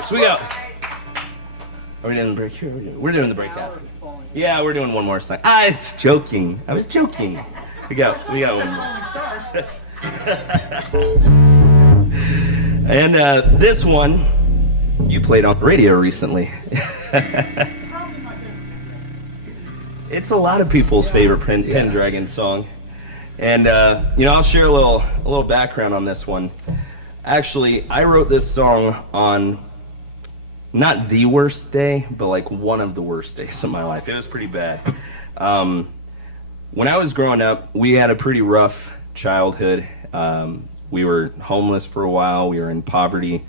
right, so we got. Are we doing the break here? We're doing the break after. Yeah, we're doing one more song. I was joking. We got one more. And this one, you played on the radio recently. It's a lot of people's favorite Pendragon song. And, I'll share a little background on this one. Actually, I wrote this song on not the worst day, but like one of the worst days of my life. It was pretty bad. When I was growing up, we had a pretty rough childhood. We were homeless for a while. We were in poverty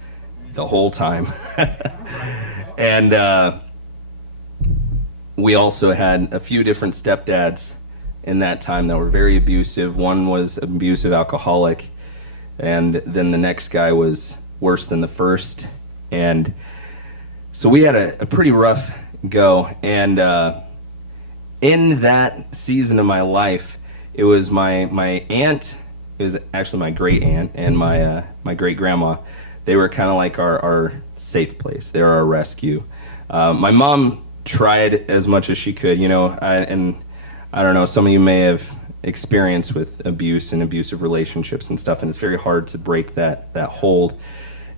the whole time. And we also had a few different stepdads in that time that were very abusive. One was an abusive alcoholic, and then the next guy was worse than the first. And so we had a pretty rough go. And in that season of my life, it was my aunt, it was actually my great aunt, and my great grandma. They were kind of like our safe place. They were our rescue. My mom tried as much as she could, and I don't know, some of you may have experienced with abuse and abusive relationships and stuff, and it's very hard to break that hold.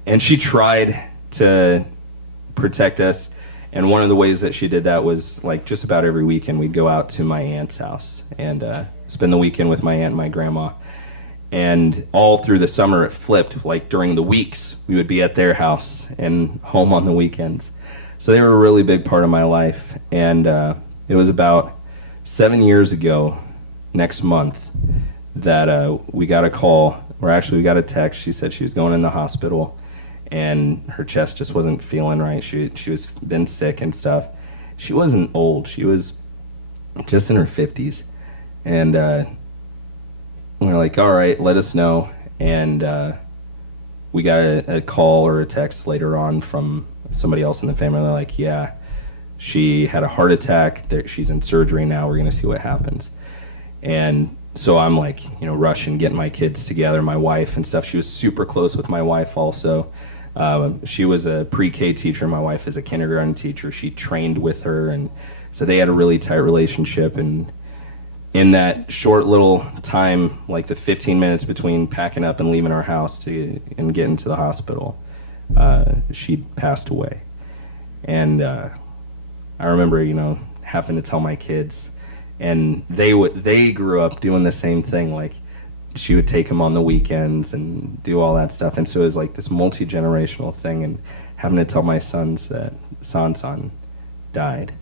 And she tried to protect us, and one of the ways that she did that was like just about every weekend we'd go out to my aunt's house and spend the weekend with my aunt and my grandma. And all through the summer it flipped. Like during the weeks we would be at their house and home on the weekends. So they were a really big part of my life. And it was about 7 years ago, next month, that we got a call, or actually we got a text. She said she was going in the hospital and her chest just wasn't feeling right. She was been sick and stuff. She wasn't old. She was just in her 50s. And we were like, all right, let us know. And we got a call or a text later on from somebody else in the family. They're like, yeah, she had a heart attack. She's in surgery now. We're going to see what happens. And so I'm like, rushing, getting my kids together, my wife and stuff. She was super close with my wife also. She was a pre-K teacher. My wife is a kindergarten teacher. She trained with her. And so they had a really tight relationship. And in that short little time, like the 15 minutes between packing up and leaving our house and getting to the hospital, she passed away. And I remember, having to tell my kids, and they grew up doing the same thing. Like she would take them on the weekends and do all that stuff. And so it was like this multi-generational thing, and having to tell my sons that San died.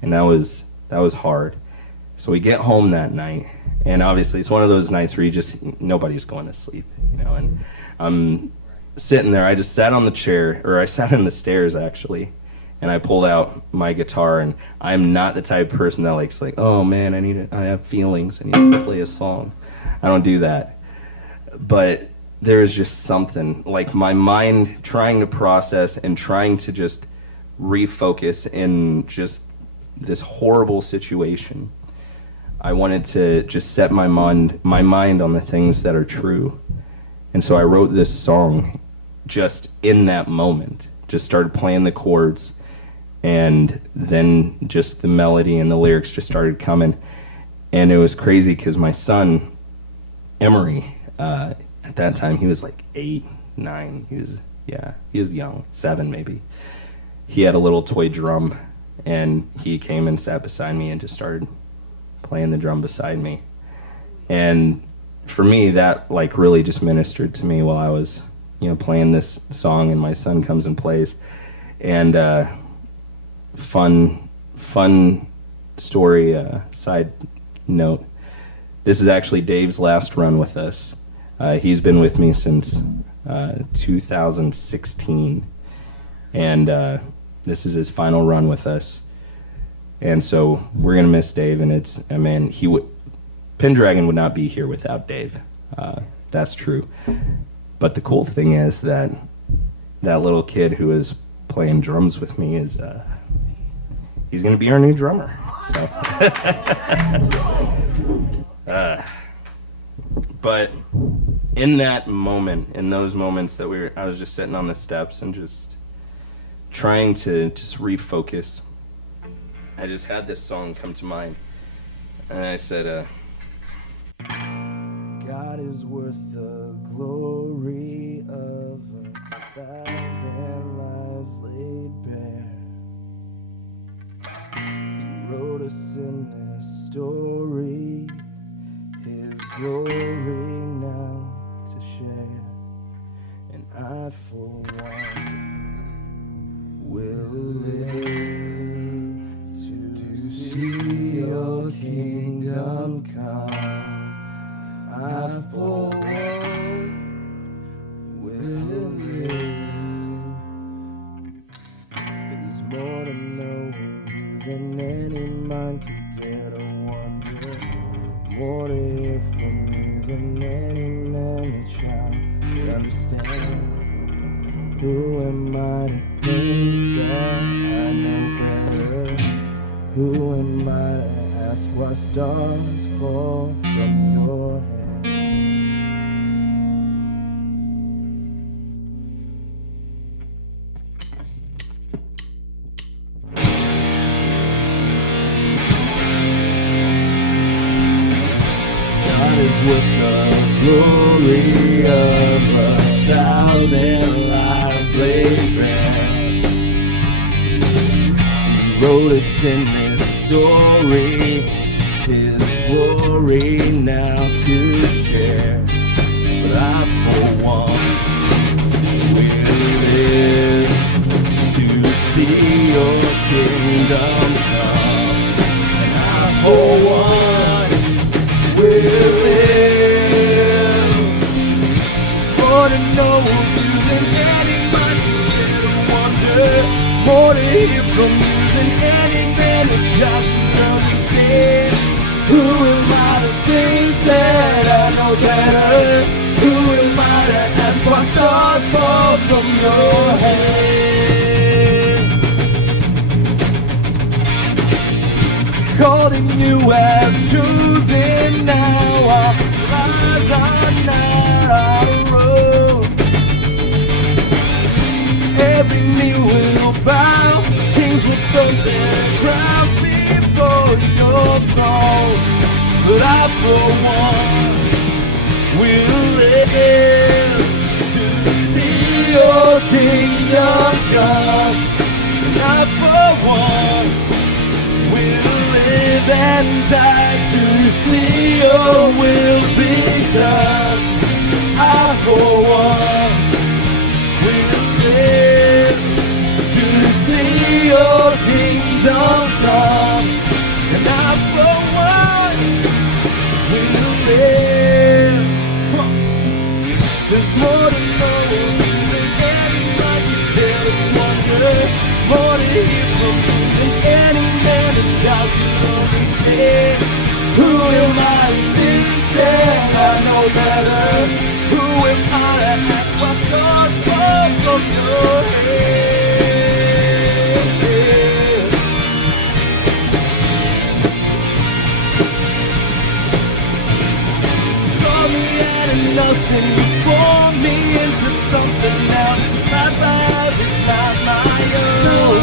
And that was hard. So we get home that night, and obviously it's one of those nights where nobody's going to sleep, and I'm sitting there. I just sat on the chair, or I sat on the stairs actually, and I pulled out my guitar. And I'm not the type of person that likes oh man, I have feelings, I need to play a song. I don't do that. But there's just something, like my mind trying to process and trying to just refocus in just this horrible situation. I wanted to just set my mind on the things that are true. And so I wrote this song just in that moment. Just started playing the chords, and then just the melody and the lyrics just started coming. And it was crazy because my son, Emery, at that time, he was like 8, 9. He was young, 7 maybe. He had a little toy drum, and he came and sat beside me and just started playing the drum beside me. And for me, that really just ministered to me while I was playing this song, and my son comes and plays. And fun story, side note, this is actually Dave's last run with us. He's been with me since 2016, and this is his final run with us. And so we're going to miss Dave, and Pendragon would not be here without Dave. That's true. But the cool thing is that little kid who is playing drums with me he's going to be our new drummer. So, but in that moment, in those moments I was just sitting on the steps and just trying to just refocus, I just had this song come to mind. And I said, God is worth the glory of 1,000 lives laid bare. He wrote us in this story, His glory now to share. And I, for one, will live to see your kingdom come. I, for one, will live. There's more to know you than any mind could dare to wonder. More to hear from you than any man or child could understand. Who am I to think that I know better? Who am I to ask why stars fall from your head? God is worth the glory of 1,000 lives laid bare. He wrote us in this story, His glory now to share. But I, for one, will live to see your kingdom come. And I, for one, will live. More to know of you than any mind could ever wonder. More to hear from you than any man or child could understand. Who am I to think that I know better? Who am I to ask why stars fall from your head? Called and you have chosen now. Our lives are not our road. Every knee will bow, kings will thrones and crowns before your throne. But I, for one, will live to see your kingdom come. And I, for one, will live and die to see your will be done. I, for one, will live to see your kingdom come. And I, for one, will live. Come on. There's more to know than anybody could dare to wonder. More to hear from you than any man or child could understand. Who am I to think that I know better? Who am I to ask why stars fall from your head? Call me out of nothing, form me into something now. My life is not my own.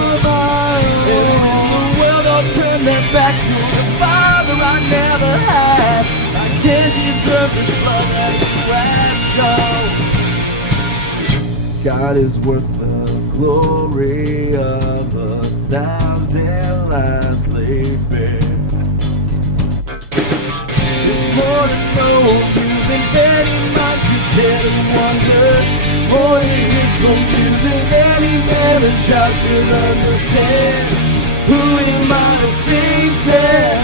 And when the world all turned their backs to the Father I never had, I can't deserve this love that you have shown. God is worth the glory of 1,000 lives laid bare. There's more to know you than any mind could dare to wonder. More to hear from you than any man and child could understand. Who am I to think that